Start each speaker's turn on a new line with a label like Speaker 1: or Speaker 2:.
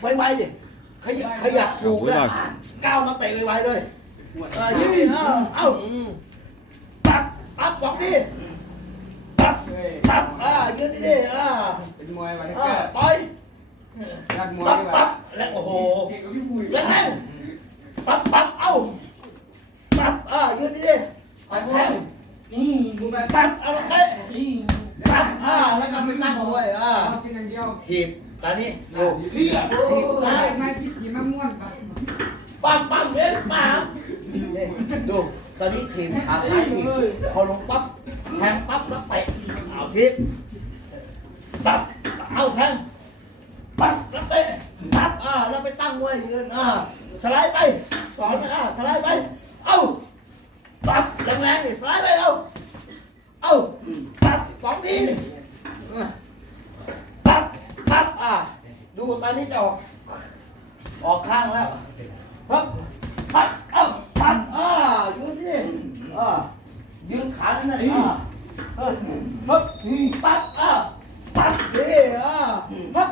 Speaker 1: ไวๆดิขยับขยับถูกแล้วก้าวมาเตะไวๆเลยเออยิ้มดิเออเอ้าปับปับสองทีปับปับอ่ายืนดิอ่า
Speaker 2: เป็นมวยวันนี้
Speaker 1: อ่า
Speaker 2: ก็
Speaker 1: ต่อย
Speaker 2: รักมวย
Speaker 1: ปั๊บ
Speaker 2: ดีก
Speaker 1: ปั๊
Speaker 2: ว่า
Speaker 1: บแล้วโอ้โหแรงแรงปั๊บปั๊บเอ้าปั๊บอ่ายืนดิต่อยแทง
Speaker 2: นี่ดูแบบ
Speaker 1: ปั๊บเอาละเตะปั๊บอ่าแล้วก็ไปตั้งเอาไว้อ่า
Speaker 2: เอากินอย่างเดียว
Speaker 1: ถีบ ตอนนี้ดู
Speaker 2: เสีย
Speaker 1: ถีบ
Speaker 2: ไม่
Speaker 1: ซ้าย
Speaker 2: ไม่คิดขี่มะม่วนครับ
Speaker 1: ปั๊มปั๊มเด็ดมานี่ดูตอนนี้ถีบขาซ้ายถีบพอลงปั๊บแทงปั๊บแล้วเตะเอาถีบปั๊บเอาแทงปั๊บแล้วเตะปั๊บอ่าแล้วไปตั้งไว้ยืนอ่าสไลด์ไปสอนนอ่าสไลด์ไปเอ้าปั๊บแรงๆอีกสไลด์ไปเอ้าเอ้าปั๊บสองทีปั๊บปั๊บอ่า ดูตอนนี้จะออก ออกข้างแล้วปั๊บปับเอ้าปั๊บอ่าอยู่ที่นี่อ่ายืนขานั่นอ่าปั๊บปั๊บอ้าปั๊บเด้อ่าปับ